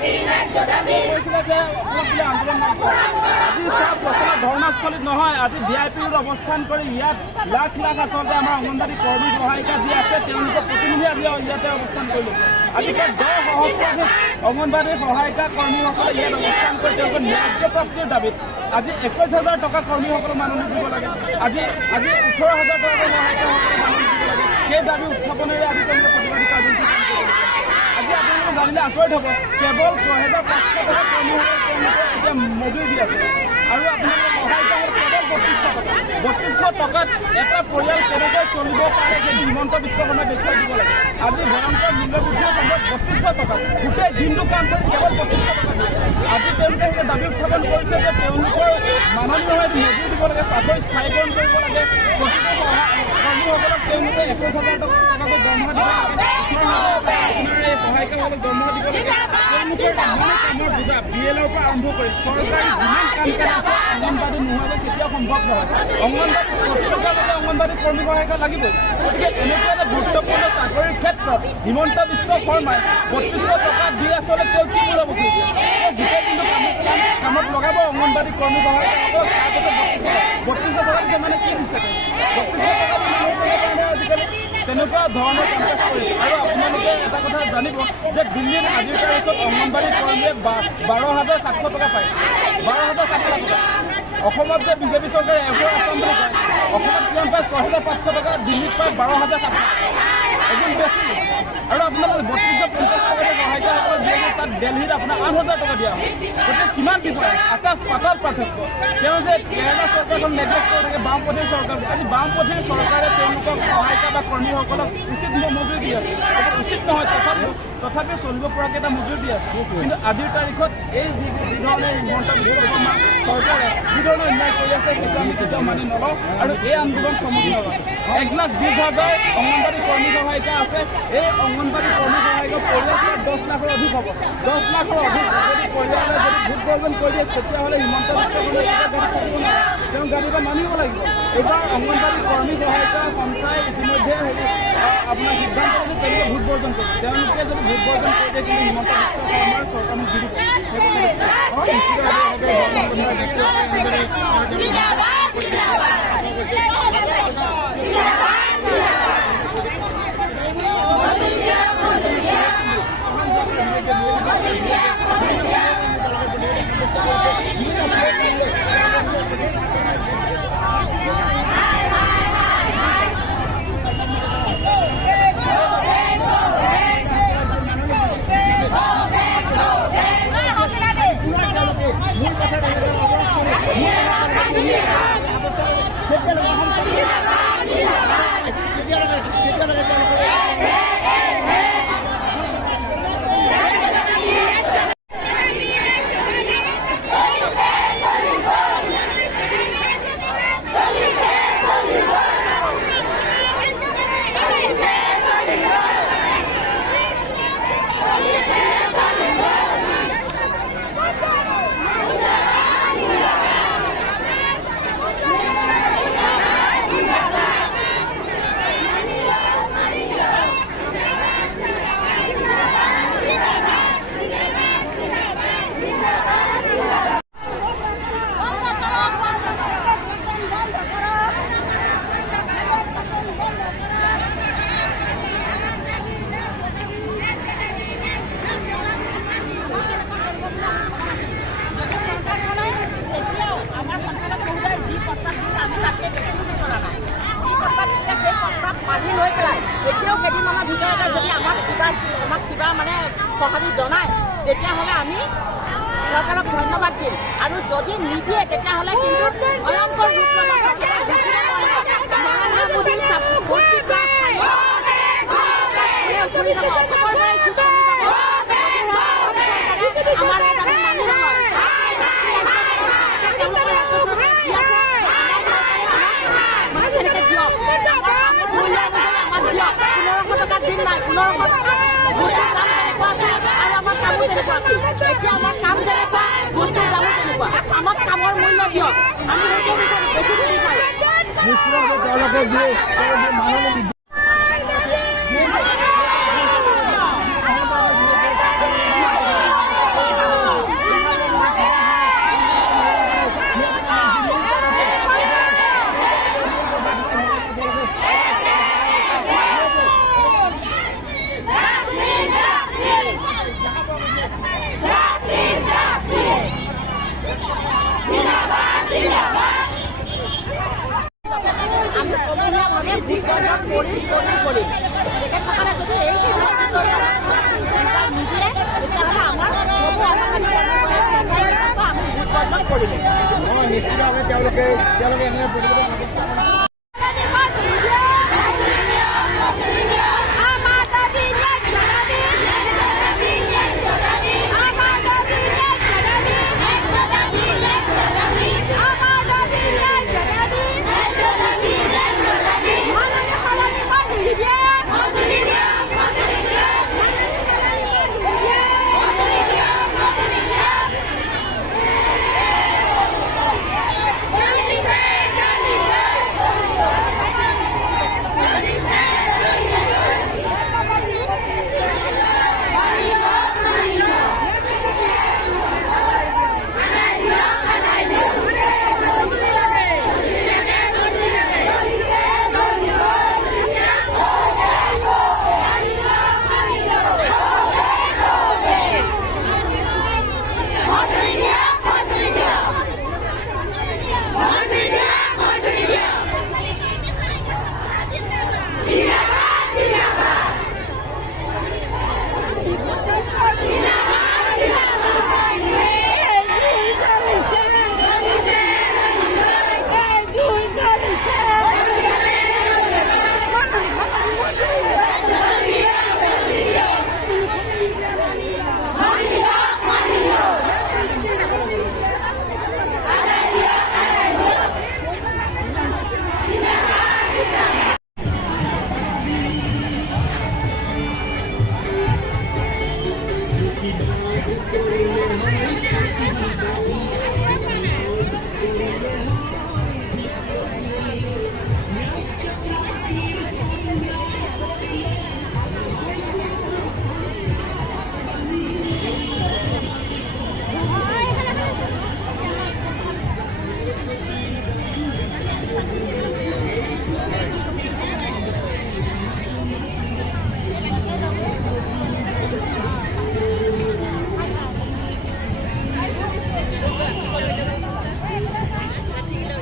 কৈছিলে যে আন্দোলন আজি চাওক ধৰ্ণাস্থলীত নহয়, আজি VIP অৱস্থান কৰি ইয়াত লাখ লাখ আচলতে আমাৰ অংগনবাড়ী কৰ্মী সহায়িকা যি আছে তেওঁলোকৰ প্ৰতিনিধি আজি ইয়াতে অৱস্থান কৰি লৈছে। আজি প্ৰায় 10 সহস্ৰাধিক অংগনবাড়ী সহায়িকা কৰ্মীসকলে ইয়াত অৱস্থান কৰি তেওঁলোকৰ ন্যায্য প্ৰাপ্তিৰ দাবীত আজি 21,000 টকা কৰ্মীসকলক মাননি দিব লাগে, আজি 18,000 টকা সহায়িকাসকলক মাননি দিব লাগে। সেই দাবী উত্থাপনেৰে আজি তেওঁলোকে প্ৰতিবাদী কাৰ্যসূচী আজি আপোনালোকে জানিলে আচৰিত হ'ব, কেৱল 6,500 টকা কৰ্মীসকলক তেওঁলোকে এতিয়া মজুৰি দি আছে আৰু আপোনালোকে সহায়িকা হ'ল কেৱল 3200 টকা। 3200 টকাত এটা পৰিয়াল কেনেকৈ চলিব পাৰে সেইটো হিমন্ত বিশ্ব শৰ্মাই দেখুৱাই দিব লাগে। আজি ভয়ংকৰ মূল্যবৃদ্ধিৰ সময়ত 3200 টকা গোটেই দিনটো কাম কৰি কেৱল 3200 টকা দিয়ে। আজি তেওঁলোকে সেই দাবী উত্থাপন কৰিছে যে তেওঁলোকৰ মাননি নহয় মজুৰি দিব লাগে, চাকৰি স্থায়ীকৰণ কৰিব লাগে, প্ৰতিটো কৰ্মীসকলক তেওঁলোকে 21,000 টকাকৈ দৰমহা দিব লাগে, আপোনাৰ এই সহায়িকাসকলক দৰমহা দিব লাগে। তেওঁলোকে ইমানে কামৰ বোজা BLৰ পৰা আৰম্ভ কৰি চৰকাৰী যিমান কাম কাজ আছে অংগনবাড়ী নোহোৱাকৈ কেতিয়াও সম্ভৱ নহয়। অংগনবাড়ী প্ৰতিষ্ঠাৰ বাবে অংগনবাড়ী কৰ্মী সহায়িকা লাগিবই। গতিকে এনেকুৱা এটা গুৰুত্বপূৰ্ণ চাকৰিৰ ক্ষেত্ৰত হিমন্ত বিশ্ব শৰ্মাই 3200 টকা দি আচলতে তেওঁ কি মূল্য বুকিছে গোটেই দিনটো কামত লগাব অংগনবাড়ী কৰ্মী সহায়িকাসকলক, তাৰপিছত 3200 টকা দিছে মানে কি দিছে 3200 টকা আজিকালি তেনেকুৱা ধৰণৰ কাম কাজ কৰিছে। আৰু আপোনালোকে এটা কথা জানিব যে দিল্লীত আজিৰ তাৰিখত অংগনবাড়ী কৰ্মীয়ে 12,700 টকা পায়, 12,700 টকা। অসমত যে বিজেপি চৰকাৰে এভৰ আছাম বুলি কয়, অসমত কিমান পায় 6,500 টকা, দিল্লীত পায় 12,700 একদম বেছি। আৰু আপোনালোকে 3250 টকা যে সহায়িকাসকলক দিয়ে তাত দিল্লীত আপোনাৰ 8,000 টকা দিয়া হয়। গতিকে কিমান ডিফাৰেঞ্চ, আকাশ পাতাল পাৰ্থক্য। তেওঁ যে কেৰালা চৰকাৰখন নেগলেক্ট কৰি থাকে বাওঁপন্থী চৰকাৰ, আজি বাওঁপন্থী চৰকাৰে তেওঁলোকক সহায়িকা বা কৰ্মীসকলক উচিত মজুৰি দি আছে। এইটো উচিত নহয়, তথাপিও চলিব পৰাকৈ এটা মজুৰি দি আছে। কিন্তু আজিৰ তাৰিখত এই যিধৰণে হিমন্ত বিশ্ব শৰ্মা চৰকাৰে যিধৰণে অন্যায় কৰি আছে সেইটো আমি কেতিয়াও মানি নলওঁ আৰু এই আন্দোলন সন্মুখীন হ'ব। 1,20,000 অংগনবাড়ী কৰ্মী সহায়িকা আছে। এই অংগনবাড়ী কৰ্মী সহায়িকাৰ পৰিয়াল 10 লাখৰ অধিক হ'ব। 10 লাখৰ অধিক যদি পৰিয়ালে যদি ভোট প্ৰয়োজন কৰি দিয়ে তেতিয়াহ'লে হিমন্ত বিশ্ব শৰ্মাই গাড়ী থাকিব নোৱাৰে, তেওঁ গাড়ীৰ পৰা মানিব লাগিব। এইবাৰ অংগনবাড়ী কৰ্মী সহায়িকা সন্থাই ইতিমধ্যে আপোনাৰ সিদ্ধান্ত আছে তেওঁলোকে ভোট বৰ্জন কৰিব। তেওঁলোকে যদি ভোট বৰ্জন কৰি দিয়ে কিন্তু হিমন্ত বিশ্ব শৰ্মাৰ চৰকাৰ মোক দি দিব। কেইদিনমানৰ ভিতৰতে যদি আমাক কিবা মানে সঁহাৰি জনায় তেতিয়াহ'লে আমি চৰকাৰক ধন্যবাদ দিম আৰু যদি নিদিয়ে তেতিয়াহ'লে কিন্তু ভয়ংকৰ ৰূপ আমাক কামৰ মূল্য দিয়ক আমি বেছি বিচাৰোঁ। ভোট বৰ্জন কৰিম তেখেতসকলে যদি এই নিদিয়ে তেতিয়াহ'লে আমাৰ আমি ভোট বৰ্জন কৰিম। নিশ্চিতভাৱে তেওঁলোকে এনে